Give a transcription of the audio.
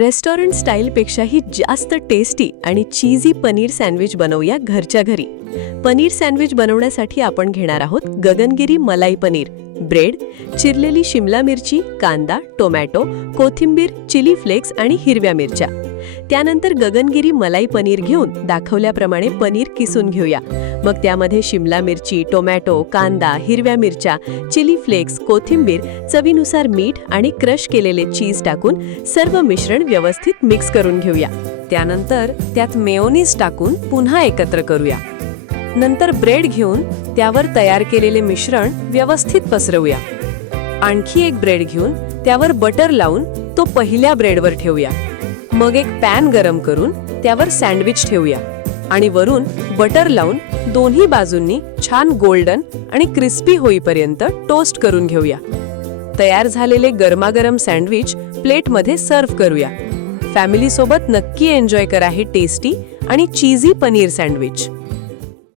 Restaurant स्टाईलपेक्षाही जास्त tasty आणि चीजी paneer sandwich बनवूया घरच्या घरी. पनीर सँडविच बनवण्यासाठी आपण घेणार आहोत गगनगिरी मलाई पनीर, ब्रेड, चिरलेली शिमला मिरची, कांदा, टोमॅटो, कोथिंबीर, चिली फ्लेक्स आणि हिरव्या मिरच्या. त्यानंतर गगनगिरी मलाई पनीर घेऊन दाखवल्याप्रमाणे पनीर किसून घेऊया. मग त्यामध्ये शिमला मिरची, टोमॅटो, कांदा, हिरव्या मिरच्या, चिली फ्लेक्स, कोथिंबीर, चवीनुसार मीठ आणि क्रश केलेले चीज टाकून सर्व मिश्रण व्यवस्थित मिक्स करून घेऊया. त्यानंतर त्यात मेयोनीज टाकून पुन्हा एकत्र करूया. नंतर ब्रेड घेऊन त्यावर तयार केलेले मिश्रण व्यवस्थित पसरवूया. आणखी एक ब्रेड घेऊन त्यावर बटर लावून तो पहिल्या ब्रेडवर ठेवूया. मग एक पॅन गरम करून त्यावर सँडविच ठेवूया आणि वरून बटर लावून दोन्ही बाजूंनी छान गोल्डन आणि क्रिस्पी होईपर्यंत टोस्ट करून घेऊया. तयार झालेले गरमागरम सँडविच प्लेटमध्ये सर्व्ह करूया. फॅमिली सोबत नक्की एन्जॉय करा हे टेस्टी आणि चीजी पनीर सँडविच.